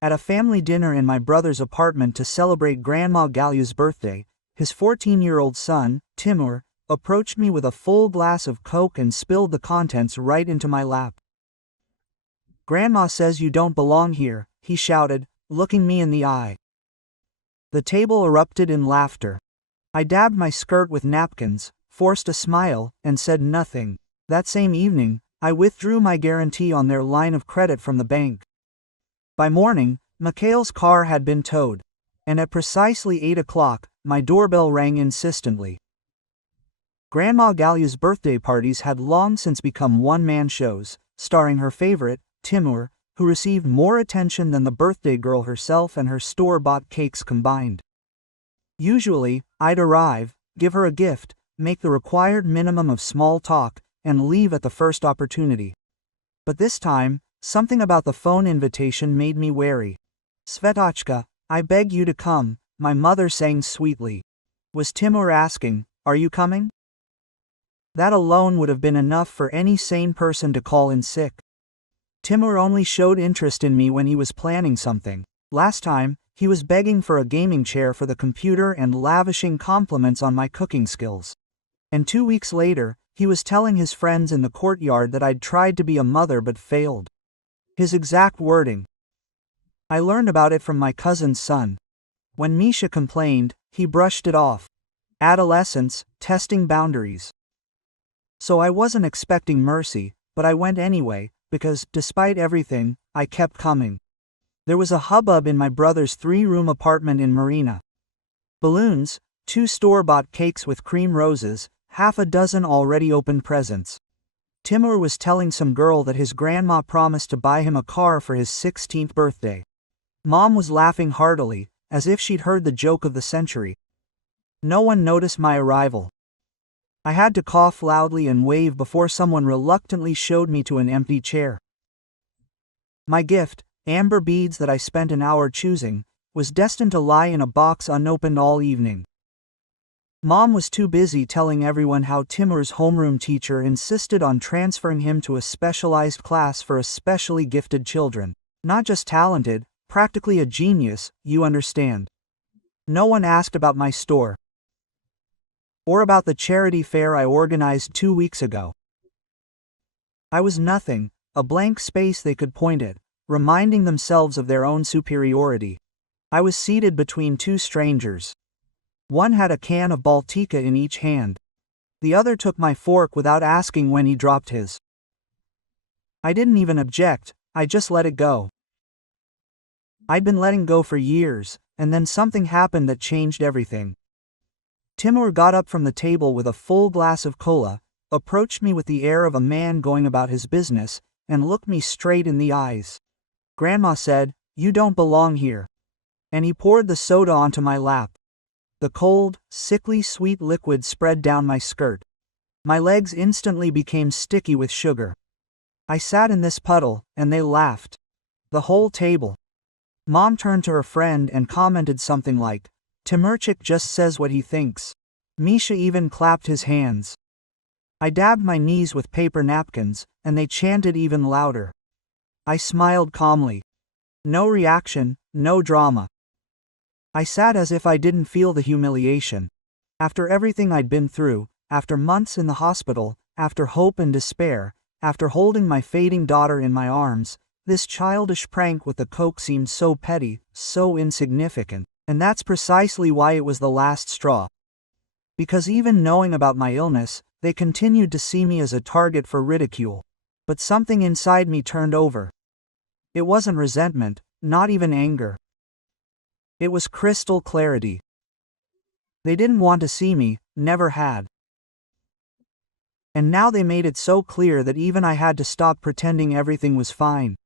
At a family dinner in my brother's apartment to celebrate Grandma Galu's birthday, his 14-year-old son, Timur, approached me with a full glass of Coke and spilled the contents right into my lap. "Grandma says you don't belong here," he shouted, looking me in the eye. The table erupted in laughter. I dabbed my skirt with napkins, forced a smile, and said nothing. That same evening, I withdrew my guarantee on their line of credit from the bank. By morning, Mikhail's car had been towed, and at precisely 8 o'clock, my doorbell rang insistently. Grandma Galu's birthday parties had long since become one-man shows, starring her favorite, Timur, who received more attention than the birthday girl herself and her store-bought cakes combined. Usually, I'd arrive, give her a gift, make the required minimum of small talk, and leave at the first opportunity. But this time, something about the phone invitation made me wary. "Svetochka, I beg you to come," my mother sang sweetly. Was Timur asking, "Are you coming?" That alone would have been enough for any sane person to call in sick. Timur only showed interest in me when he was planning something. Last time, he was begging for a gaming chair for the computer and lavishing compliments on my cooking skills. And 2 weeks later, he was telling his friends in the courtyard that I'd tried to be a mother but failed. His exact wording. I learned about it from my cousin's son. When Misha complained, he brushed it off. Adolescence, testing boundaries. So I wasn't expecting mercy, but I went anyway, because, despite everything, I kept coming. There was a hubbub in my brother's 3-room apartment in Marina. Balloons, 2 store-bought cakes with cream roses, half a dozen already opened presents. Timur was telling some girl that his grandma promised to buy him a car for his 16th birthday. Mom was laughing heartily, as if she'd heard the joke of the century. No one noticed my arrival. I had to cough loudly and wave before someone reluctantly showed me to an empty chair. My gift, amber beads that I spent an hour choosing, was destined to lie in a box unopened all evening. Mom was too busy telling everyone how Timur's homeroom teacher insisted on transferring him to a specialized class for especially gifted children. Not just talented, practically a genius, you understand. No one asked about my store. Or about the charity fair I organized 2 weeks ago. I was nothing, a blank space they could point at, reminding themselves of their own superiority. I was seated between 2 strangers. One had a can of Baltica in each hand. The other took my fork without asking when he dropped his. I didn't even object, I just let it go. I'd been letting go for years, and then something happened that changed everything. Timur got up from the table with a full glass of cola, approached me with the air of a man going about his business, and looked me straight in the eyes. "Grandma said, you don't belong here." And he poured the soda onto my lap. The cold, sickly sweet liquid spread down my skirt. My legs instantly became sticky with sugar. I sat in this puddle, and they laughed. The whole table. Mom turned to her friend and commented something like, "Timurchik just says what he thinks." Misha even clapped his hands. I dabbed my knees with paper napkins, and they chanted even louder. I smiled calmly. No reaction, no drama. I sat as if I didn't feel the humiliation. After everything I'd been through, after months in the hospital, after hope and despair, after holding my fading daughter in my arms, this childish prank with the Coke seemed so petty, so insignificant. And that's precisely why it was the last straw. Because even knowing about my illness, they continued to see me as a target for ridicule. But something inside me turned over. It wasn't resentment, not even anger. It was crystal clarity. They didn't want to see me, never had. And now they made it so clear that even I had to stop pretending everything was fine.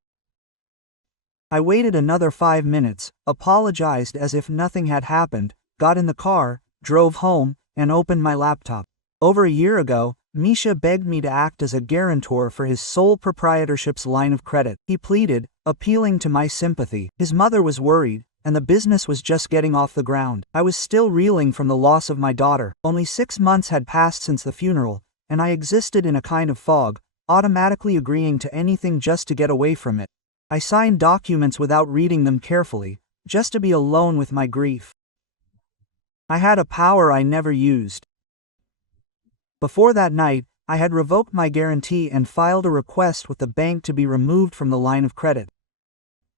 I waited another 5 minutes, apologized as if nothing had happened, got in the car, drove home, and opened my laptop. Over a year ago, Misha begged me to act as a guarantor for his sole proprietorship's line of credit. He pleaded, appealing to my sympathy. His mother was worried, and the business was just getting off the ground. I was still reeling from the loss of my daughter. Only 6 months had passed since the funeral, and I existed in a kind of fog, automatically agreeing to anything just to get away from it. I signed documents without reading them carefully, just to be alone with my grief. I had a power I never used. Before that night, I had revoked my guarantee and filed a request with the bank to be removed from the line of credit.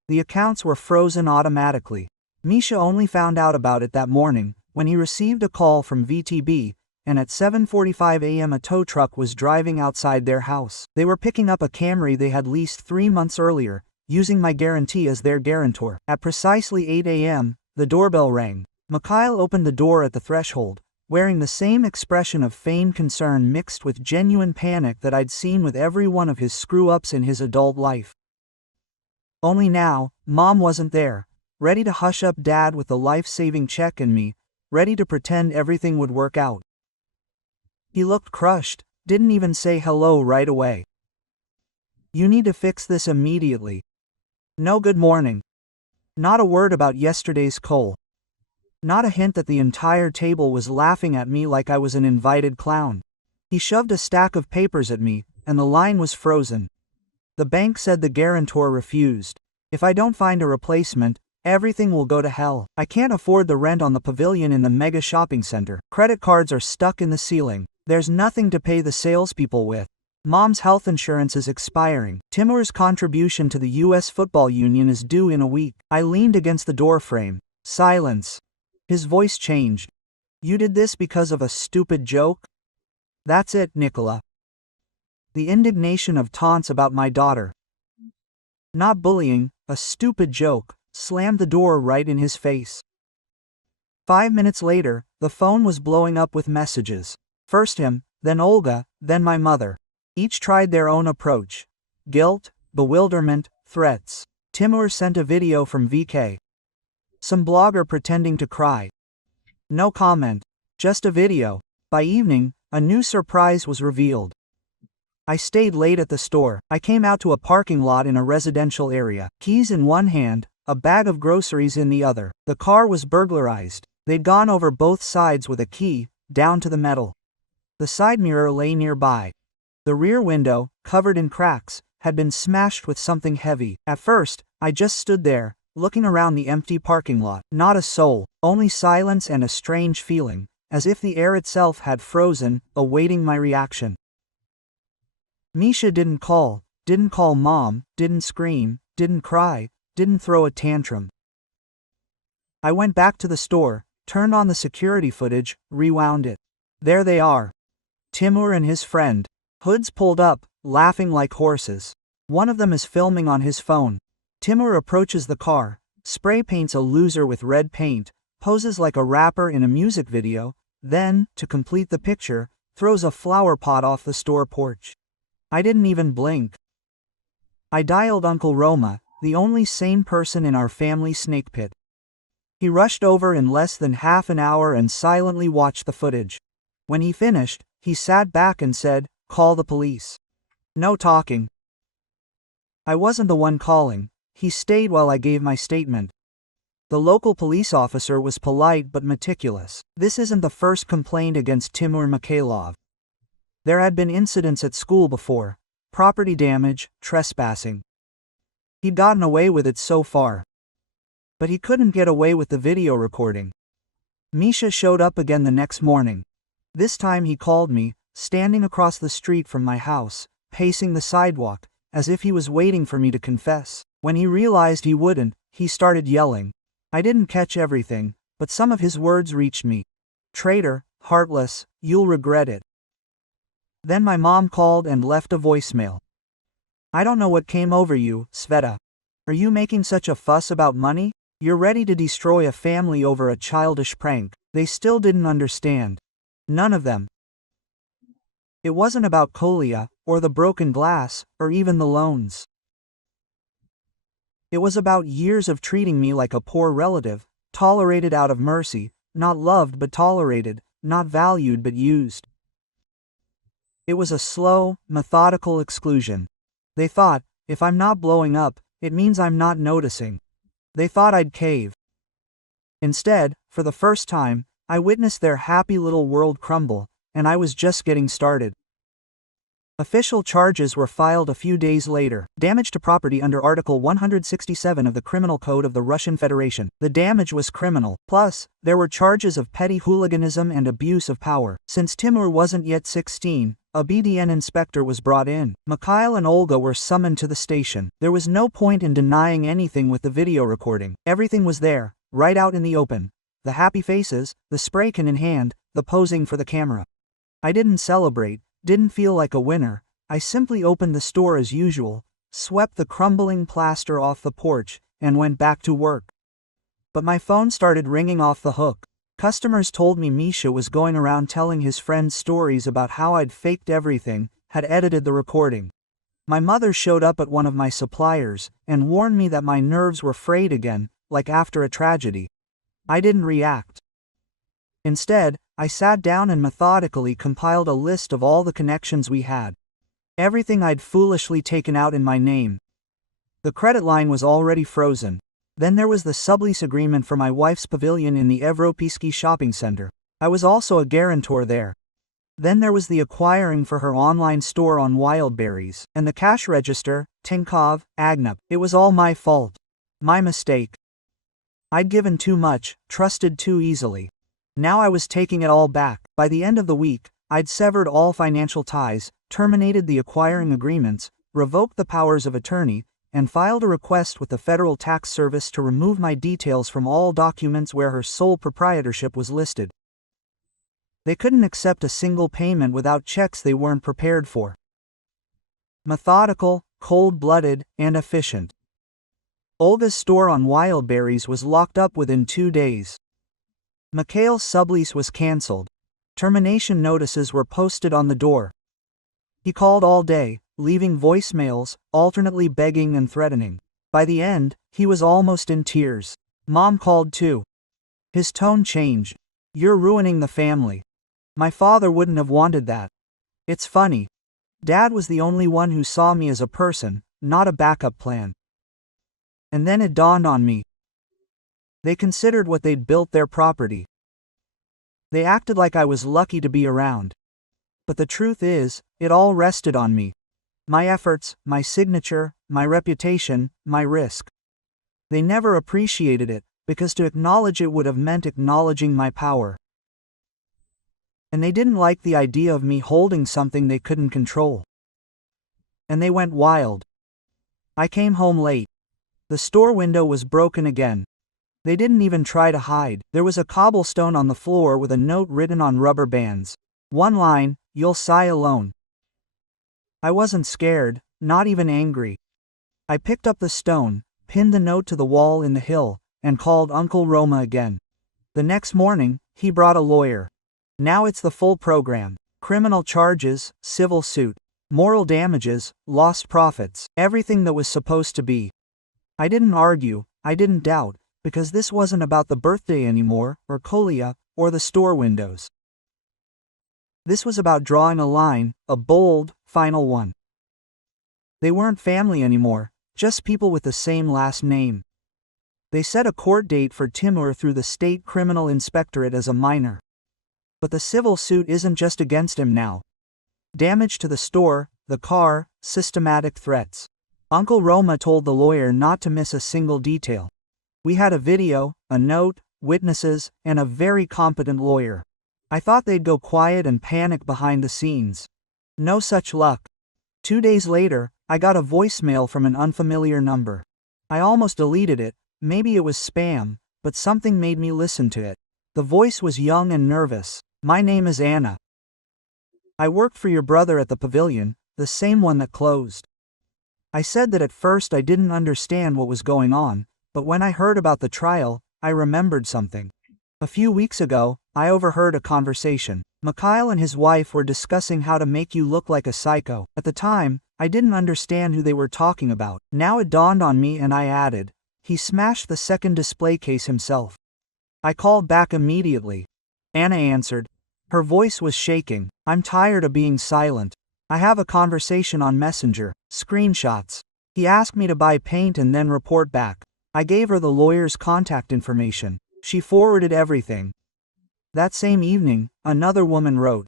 The accounts were frozen automatically. Misha only found out about it that morning, when he received a call from VTB, and at 7:45 a.m. a tow truck was driving outside their house. They were picking up a Camry they had leased 3 months earlier, using my guarantee as their guarantor. At precisely 8 a.m., the doorbell rang. Mikhail opened the door at the threshold, wearing the same expression of feigned concern mixed with genuine panic that I'd seen with every one of his screw-ups in his adult life. Only now, Mom wasn't there, ready to hush up Dad with the life-saving check and me, ready to pretend everything would work out. He looked crushed, didn't even say hello right away. "You need to fix this immediately." No good morning. Not a word about yesterday's coal. Not a hint that the entire table was laughing at me like I was an invited clown. He shoved a stack of papers at me, and the line was frozen. The bank said the guarantor refused. If I don't find a replacement, everything will go to hell. I can't afford the rent on the pavilion in the mega shopping center. Credit cards are stuck in the ceiling. There's nothing to pay the salespeople with. Mom's health insurance is expiring. Timur's contribution to the U.S. football union is due in a week. I leaned against the door frame. Silence. His voice changed. "You did this because of a stupid joke?" "That's it, Nicola." The indignation of taunts about my daughter. Not bullying, a stupid joke, slammed the door right in his face. 5 minutes later, the phone was blowing up with messages. First him, then Olga, then my mother. Each tried their own approach. Guilt, bewilderment, threats. Timur sent a video from VK. Some blogger pretending to cry. No comment. Just a video. By evening, a new surprise was revealed. I stayed late at the store. I came out to a parking lot in a residential area. Keys in one hand, a bag of groceries in the other. The car was burglarized. They'd gone over both sides with a key, down to the metal. The side mirror lay nearby. The rear window, covered in cracks, had been smashed with something heavy. At first, I just stood there, looking around the empty parking lot. Not a soul, only silence and a strange feeling, as if the air itself had frozen, awaiting my reaction. Misha didn't call Mom, didn't scream, didn't cry, didn't throw a tantrum. I went back to the store, turned on the security footage, rewound it. There they are. Timur and his friend. Hoods pulled up, laughing like horses. One of them is filming on his phone. Timur approaches the car, spray paints a loser with red paint, poses like a rapper in a music video, then, to complete the picture, throws a flower pot off the store porch. I didn't even blink. I dialed Uncle Roma, the only sane person in our family snake pit. He rushed over in less than half an hour and silently watched the footage. When he finished, he sat back and said, "Call the police." No talking. I wasn't the one calling. He stayed while I gave my statement. The local police officer was polite but meticulous. This isn't the first complaint against Timur Mikhailov. There had been incidents at school before. Property damage, trespassing. He'd gotten away with it so far. But he couldn't get away with the video recording. Misha showed up again the next morning. This time he called me, standing across the street from my house, pacing the sidewalk, as if he was waiting for me to confess. When he realized he wouldn't, he started yelling. I didn't catch everything, but some of his words reached me. "Traitor, heartless, you'll regret it." Then my mom called and left a voicemail. "I don't know what came over you, Sveta. Are you making such a fuss about money? You're ready to destroy a family over a childish prank." They still didn't understand. None of them. It wasn't about Kolia, or the broken glass, or even the loans. It was about years of treating me like a poor relative, tolerated out of mercy, not loved but tolerated, not valued but used. It was a slow, methodical exclusion. They thought, if I'm not blowing up, it means I'm not noticing. They thought I'd cave. Instead, for the first time, I witnessed their happy little world crumble, and I was just getting started. Official charges were filed a few days later. Damage to property under Article 167 of the Criminal Code of the Russian Federation. The damage was criminal. Plus, there were charges of petty hooliganism and abuse of power. Since Timur wasn't yet 16, a BDN inspector was brought in. Mikhail and Olga were summoned to the station. There was no point in denying anything with the video recording. Everything was there, right out in the open. The happy faces, the spray can in hand, the posing for the camera. I didn't celebrate, didn't feel like a winner. I simply opened the store as usual, swept the crumbling plaster off the porch, and went back to work. But my phone started ringing off the hook. Customers told me Misha was going around telling his friends stories about how I'd faked everything, had edited the recording. My mother showed up at one of my suppliers and warned me that my nerves were frayed again, like after a tragedy. I didn't react. Instead, I sat down and methodically compiled a list of all the connections we had. Everything I'd foolishly taken out in my name. The credit line was already frozen. Then there was the sublease agreement for my wife's pavilion in the Evropsky shopping center. I was also a guarantor there. Then there was the acquiring for her online store on Wildberries, and the cash register, Tinkov, Agnep. It was all my fault. My mistake. I'd given too much, trusted too easily. Now I was taking it all back. By the end of the week, I'd severed all financial ties, terminated the acquiring agreements, revoked the powers of attorney, and filed a request with the Federal Tax Service to remove my details from all documents where her sole proprietorship was listed. They couldn't accept a single payment without checks they weren't prepared for. Methodical, cold-blooded, and efficient. Olga's store on Wildberries was locked up within 2 days. Mikhail's sublease was cancelled. Termination notices were posted on the door. He called all day, leaving voicemails, alternately begging and threatening. By the end, he was almost in tears. Mom called too. His tone changed. "You're ruining the family. My father wouldn't have wanted that. It's funny. Dad was the only one who saw me as a person, not a backup plan." And then it dawned on me. They considered what they'd built their property. They acted like I was lucky to be around. But the truth is, it all rested on me. My efforts, my signature, my reputation, my risk. They never appreciated it, because to acknowledge it would have meant acknowledging my power. And they didn't like the idea of me holding something they couldn't control. And they went wild. I came home late. The store window was broken again. They didn't even try to hide. There was a cobblestone on the floor with a note written on rubber bands. One line, "You'll sigh alone." I wasn't scared, not even angry. I picked up the stone, pinned the note to the wall in the hill, and called Uncle Roma again. The next morning, he brought a lawyer. Now it's the full program. Criminal charges, civil suit, moral damages, lost profits, everything that was supposed to be. I didn't argue, I didn't doubt, because this wasn't about the birthday anymore, or Kolia, or the store windows. This was about drawing a line, a bold, final one. They weren't family anymore, just people with the same last name. They set a court date for Timur through the state criminal inspectorate as a minor. But the civil suit isn't just against him now. Damage to the store, the car, systematic threats. Uncle Roma told the lawyer not to miss a single detail. We had a video, a note, witnesses, and a very competent lawyer. I thought they'd go quiet and panic behind the scenes. No such luck. 2 days later, I got a voicemail from an unfamiliar number. I almost deleted it, maybe it was spam, but something made me listen to it. The voice was young and nervous. "My name is Anna. I worked for your brother at the pavilion, the same one that closed." I said that at first I didn't understand what was going on, but when I heard about the trial, I remembered something. A few weeks ago, I overheard a conversation. Mikhail and his wife were discussing how to make you look like a psycho. At the time, I didn't understand who they were talking about. Now it dawned on me and I added, "He smashed the second display case himself." I called back immediately. Anna answered. Her voice was shaking. "I'm tired of being silent. I have a conversation on Messenger, screenshots. He asked me to buy paint and then report back." I gave her the lawyer's contact information. She forwarded everything. That same evening, another woman wrote.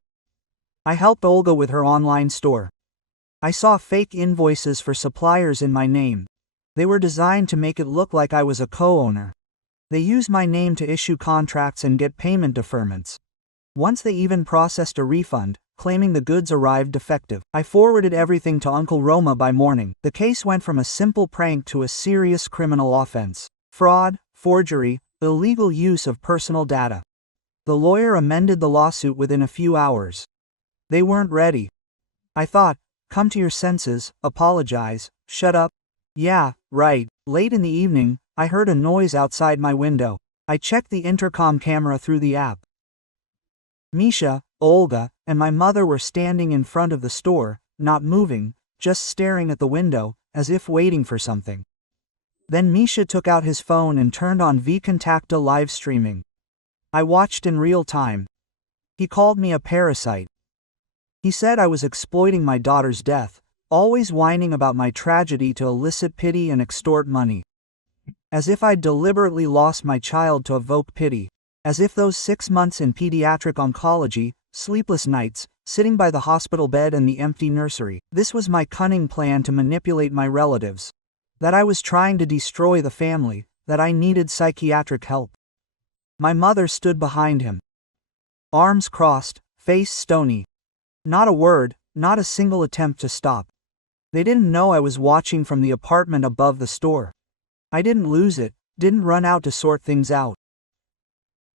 "I helped Olga with her online store. I saw fake invoices for suppliers in my name. They were designed to make it look like I was a co-owner. They used my name to issue contracts and get payment deferments. Once they even processed a refund, claiming the goods arrived defective. I forwarded everything to Uncle Roma by morning. The case went from a simple prank to a serious criminal offense. Fraud, forgery, illegal use of personal data. The lawyer amended the lawsuit within a few hours. They weren't ready. I thought, come to your senses, apologize, shut up. Yeah, right. Late in the evening, I heard a noise outside my window. I checked the intercom camera through the app. Misha, Olga, and my mother were standing in front of the store, not moving, just staring at the window, as if waiting for something. Then Misha took out his phone and turned on vKontakte live streaming. I watched in real time. He called me a parasite. He said I was exploiting my daughter's death, always whining about my tragedy to elicit pity and extort money. As if I'd deliberately lost my child to evoke pity. As if those 6 months in pediatric oncology, sleepless nights, sitting by the hospital bed and the empty nursery. This was my cunning plan to manipulate my relatives. That I was trying to destroy the family, that I needed psychiatric help. My mother stood behind him. Arms crossed, face stony. Not a word, not a single attempt to stop. They didn't know I was watching from the apartment above the store. I didn't lose it, didn't run out to sort things out.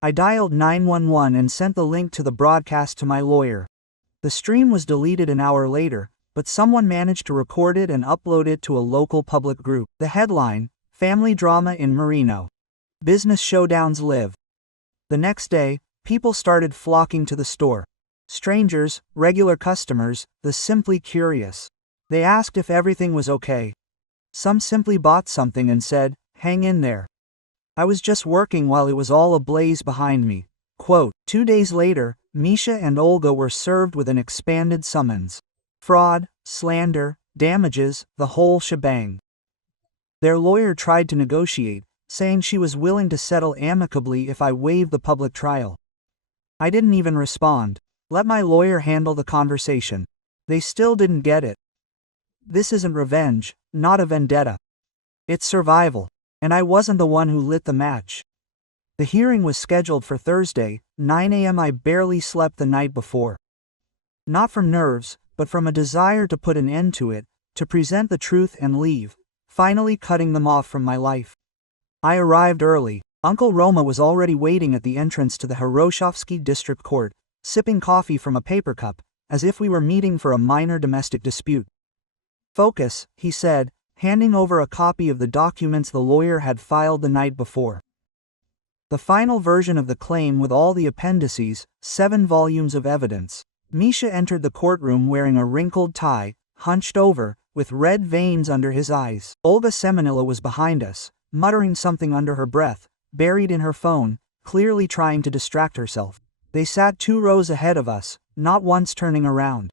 I dialed 911 and sent the link to the broadcast to my lawyer. The stream was deleted an hour later, but someone managed to record it and upload it to a local public group. The headline, Family Drama in Marino. Business Showdowns Live. The next day, people started flocking to the store. Strangers, regular customers, the simply curious. They asked if everything was okay. Some simply bought something and said, hang in there. I was just working while it was all ablaze behind me. Quote, 2 days later, Misha and Olga were served with an expanded summons. Fraud, slander, damages, the whole shebang. Their lawyer tried to negotiate, saying she was willing to settle amicably if I waived the public trial. I didn't even respond. Let my lawyer handle the conversation. They still didn't get it. This isn't revenge, not a vendetta. It's survival. And I wasn't the one who lit the match. The hearing was scheduled for Thursday, 9 a.m. I barely slept the night before. Not from nerves, but from a desire to put an end to it, to present the truth and leave, finally cutting them off from my life. I arrived early. Uncle Roma was already waiting at the entrance to the Heroshovsky District Court, sipping coffee from a paper cup, as if we were meeting for a minor domestic dispute. Focus, he said, handing over a copy of the documents the lawyer had filed the night before. The final version of the claim with all the appendices, 7 volumes of evidence. Misha entered the courtroom wearing a wrinkled tie, hunched over, with red veins under his eyes. Olga Semenila was behind us, muttering something under her breath, buried in her phone, clearly trying to distract herself. They sat 2 rows ahead of us, not once turning around.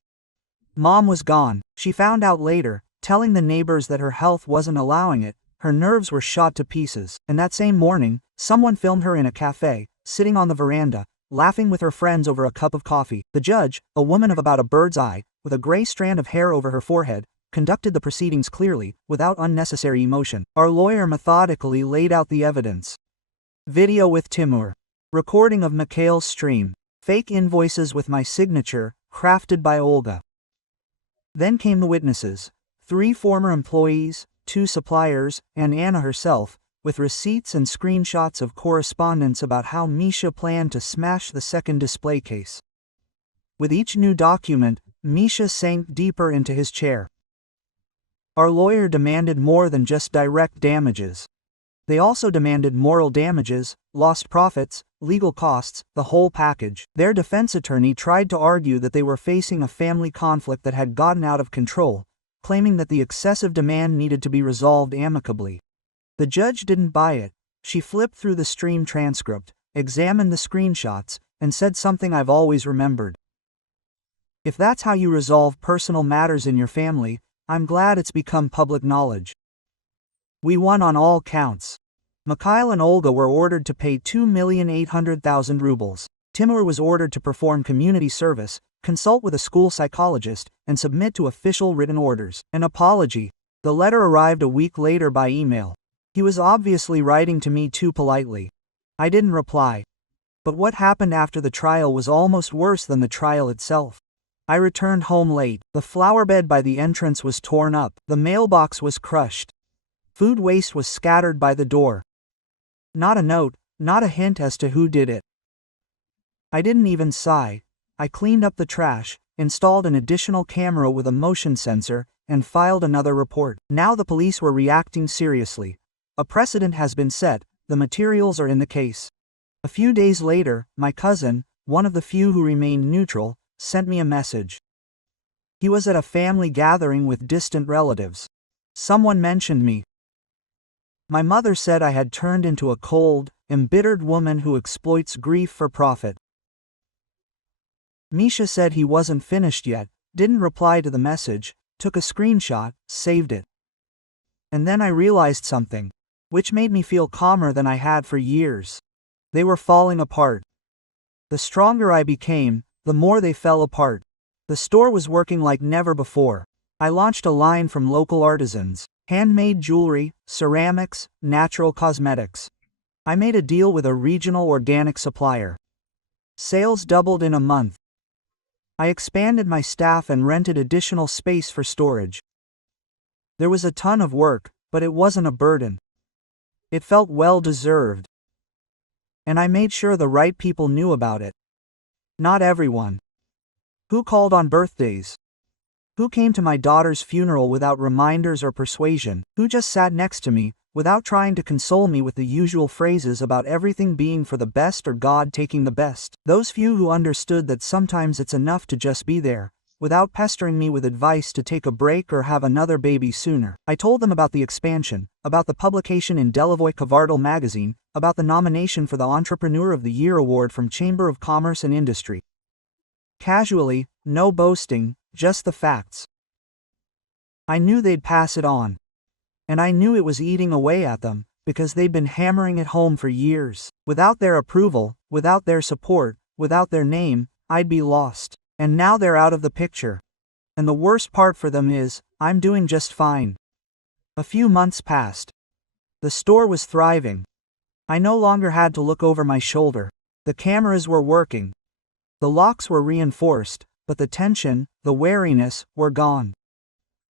Mom was gone, she found out later, telling the neighbors that her health wasn't allowing it, her nerves were shot to pieces, and that same morning, someone filmed her in a cafe, sitting on the veranda, laughing with her friends over a cup of coffee. The judge, a woman of about a bird's eye, with a gray strand of hair over her forehead, conducted the proceedings clearly, without unnecessary emotion. Our lawyer methodically laid out the evidence. Video with Timur. Recording of Mikhail's stream. Fake invoices with my signature, crafted by Olga. Then came the witnesses. 3 former employees, 2 suppliers, and Anna herself, with receipts and screenshots of correspondence about how Misha planned to smash the second display case. With each new document, Misha sank deeper into his chair. Our lawyer demanded more than just direct damages. They also demanded moral damages, lost profits, legal costs, the whole package. Their defense attorney tried to argue that they were facing a family conflict that had gotten out of control, claiming that the excessive demand needed to be resolved amicably. The judge didn't buy it. She flipped through the stream transcript, examined the screenshots, and said something I've always remembered. If that's how you resolve personal matters in your family, I'm glad it's become public knowledge. We won on all counts. Mikhail and Olga were ordered to pay 2,800,000 rubles. Timur was ordered to perform community service, consult with a school psychologist, and submit to official written orders. An apology. The letter arrived a week later by email. He was obviously writing to me too politely. I didn't reply. But what happened after the trial was almost worse than the trial itself. I returned home late. The flower bed by the entrance was torn up. The mailbox was crushed. Food waste was scattered by the door. Not a note, not a hint as to who did it. I didn't even sigh. I cleaned up the trash, installed an additional camera with a motion sensor, and filed another report. Now the police were reacting seriously. A precedent has been set, the materials are in the case. A few days later, my cousin, one of the few who remained neutral, sent me a message. He was at a family gathering with distant relatives. Someone mentioned me. My mother said I had turned into a cold, embittered woman who exploits grief for profit. Misha said he wasn't finished yet, didn't reply to the message, took a screenshot, saved it. And then I realized something, which made me feel calmer than I had for years. They were falling apart. The stronger I became, the more they fell apart. The store was working like never before. I launched a line from local artisans, handmade jewelry, ceramics, natural cosmetics. I made a deal with a regional organic supplier. Sales doubled in a month. I expanded my staff and rented additional space for storage. There was a ton of work, but it wasn't a burden. It felt well-deserved. And I made sure the right people knew about it. Not everyone. Who called on birthdays? Who came to my daughter's funeral without reminders or persuasion? Who just sat next to me, without trying to console me with the usual phrases about everything being for the best or God taking the best? Those few who understood that sometimes it's enough to just be there, without pestering me with advice to take a break or have another baby sooner. I told them about the expansion, about the publication in Delavoye Cavardal magazine, about the nomination for the Entrepreneur of the Year award from Chamber of Commerce and Industry. Casually, no boasting, just the facts. I knew they'd pass it on. And I knew it was eating away at them, because they'd been hammering it home for years. Without their approval, without their support, without their name, I'd be lost. And now they're out of the picture. And the worst part for them is, I'm doing just fine. A few months passed. The store was thriving. I no longer had to look over my shoulder. The cameras were working. The locks were reinforced, but the tension, the wariness, were gone.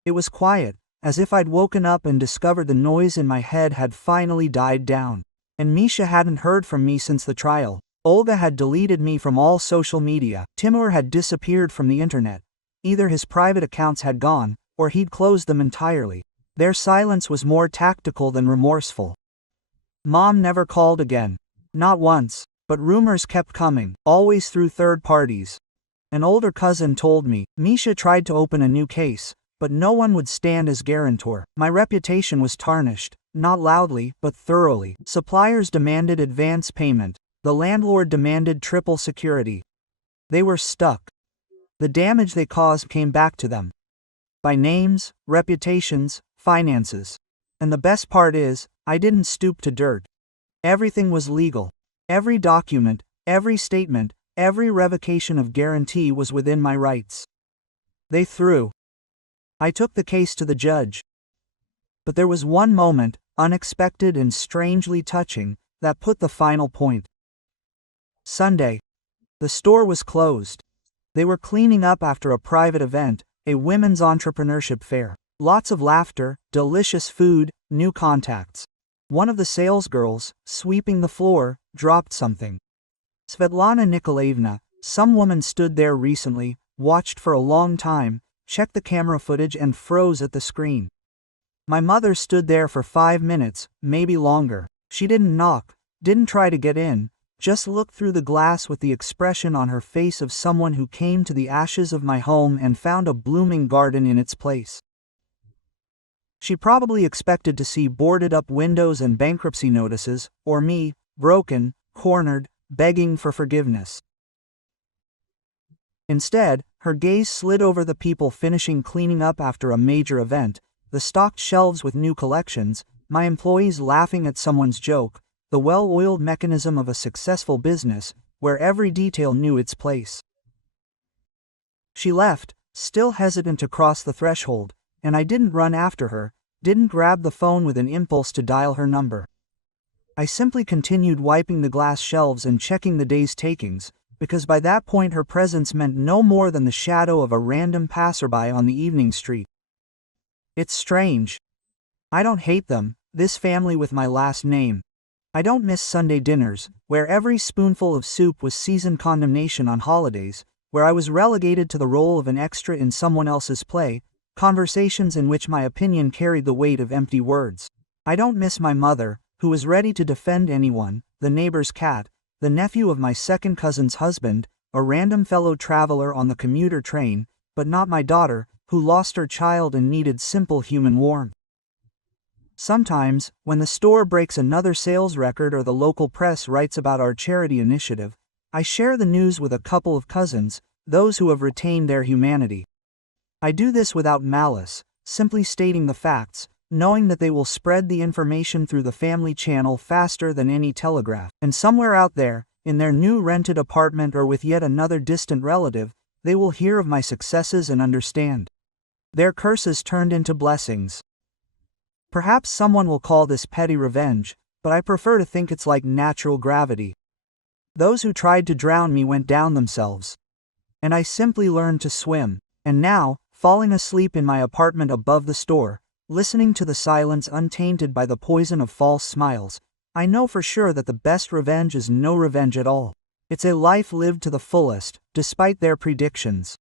It was quiet, as if I'd woken up and discovered the noise in my head had finally died down. And Misha hadn't heard from me since the trial. Olga had deleted me from all social media. Timur had disappeared from the internet. Either his private accounts had gone, or he'd closed them entirely. Their silence was more tactical than remorseful. Mom never called again. Not once, but rumors kept coming, always through third parties. An older cousin told me, Misha tried to open a new case, but no one would stand as guarantor. My reputation was tarnished, not loudly, but thoroughly. Suppliers demanded advance payment. The landlord demanded triple security. They were stuck. The damage they caused came back to them. By names, reputations, finances. And the best part is, I didn't stoop to dirt. Everything was legal. Every document, every statement, every revocation of guarantee was within my rights. They threw. I took the case to the judge. But there was one moment, unexpected and strangely touching, that put the final point. Sunday. The store was closed. They were cleaning up after a private event, a women's entrepreneurship fair. Lots of laughter, delicious food, new contacts. One of the salesgirls, sweeping the floor, dropped something. Svetlana Nikolaevna, some woman stood there recently, watched for a long time, checked the camera footage and froze at the screen. My mother stood there for 5 minutes, maybe longer. She didn't knock, didn't try to get in, just looked through the glass with the expression on her face of someone who came to the ashes of my home and found a blooming garden in its place. She probably expected to see boarded-up windows and bankruptcy notices, or me, broken, cornered, begging for forgiveness. Instead, her gaze slid over the people finishing cleaning up after a major event, the stocked shelves with new collections, my employees laughing at someone's joke, the well-oiled mechanism of a successful business, where every detail knew its place. She left, still hesitant to cross the threshold, and I didn't run after her, didn't grab the phone with an impulse to dial her number. I simply continued wiping the glass shelves and checking the day's takings, because by that point her presence meant no more than the shadow of a random passerby on the evening street. It's strange. I don't hate them, this family with my last name. I don't miss Sunday dinners, where every spoonful of soup was seasoned condemnation on holidays, where I was relegated to the role of an extra in someone else's play, conversations in which my opinion carried the weight of empty words. I don't miss my mother, who was ready to defend anyone, the neighbor's cat, the nephew of my second cousin's husband, a random fellow traveler on the commuter train, but not my daughter, who lost her child and needed simple human warmth. Sometimes, when the store breaks another sales record or the local press writes about our charity initiative, I share the news with a couple of cousins, those who have retained their humanity. I do this without malice, simply stating the facts, knowing that they will spread the information through the family channel faster than any telegraph. And somewhere out there, in their new rented apartment or with yet another distant relative, they will hear of my successes and understand. Their curses turned into blessings. Perhaps someone will call this petty revenge, but I prefer to think it's like natural gravity. Those who tried to drown me went down themselves. And I simply learned to swim. And now, falling asleep in my apartment above the store, listening to the silence untainted by the poison of false smiles, I know for sure that the best revenge is no revenge at all. It's a life lived to the fullest, despite their predictions.